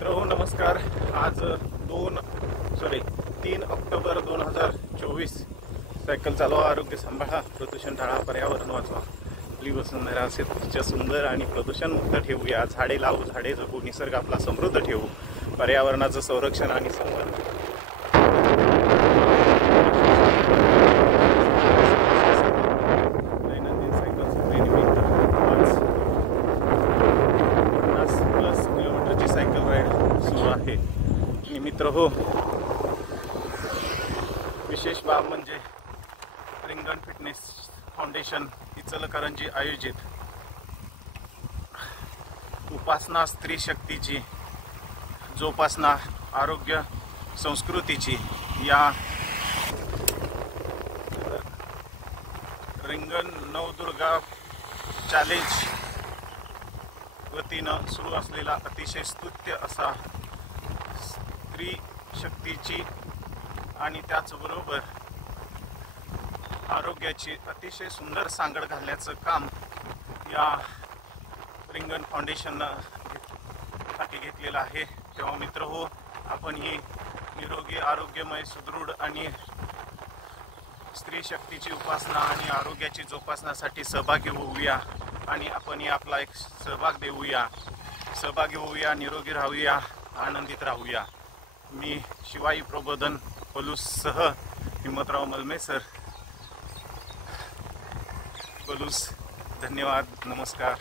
मित्रहो नमस्कार। आज 3 ऑक्टोबर 2024। सायकल चालवा, आरोग्य सांभाळा, प्रदूषण टाळा, पर्यावरण वाचवा, आपली वसुंधरा असे सुंदर आणि प्रदूषणमुक्त ठेवूया। झाडे लावू, झाडे जगू, निसर्ग आपला समृद्ध ठेवू, पर्यावरणाचं संरक्षण आणि संवर्धन। दैनंदिन सायकल सफाईनिमित्त 50+ किलोमीटरची सायकल राईड सुरू आहे। मित्र हो, विशेष बाब म्हणजे रिंगण फिटनेस फाउंडेशन इचलकरंजी आयोजित उपासना स्त्री शक्तीची जोपासना आरोग्य संस्कृतीची या रिंगण नवदुर्गा चॅलेंज वतीनं सुरू असलेला अतिशय स्तुत्य असा स्त्री शक्तीची आणि त्याचबरोबर आरोग्याची अतिशय सुंदर सांगड घालण्याचं काम या रिंगण फाउंडेशननं हाती घेतलेलं आहे। तेव्हा मित्र हो, आपण ही निरोगी आरोग्यमय सुदृढ आणि स्त्री शक्तीची उपासना आणि आरोग्याची जोपासनासाठी सहभागी होऊया आणि आपण आपला एक सहभागी होऊया, निरोगी राहूया, आनंदित राहूया। मी शिवाई प्रबोधन पलूससह हिम्मतराव मलमे सर, पलूस। धन्यवाद, नमस्कार।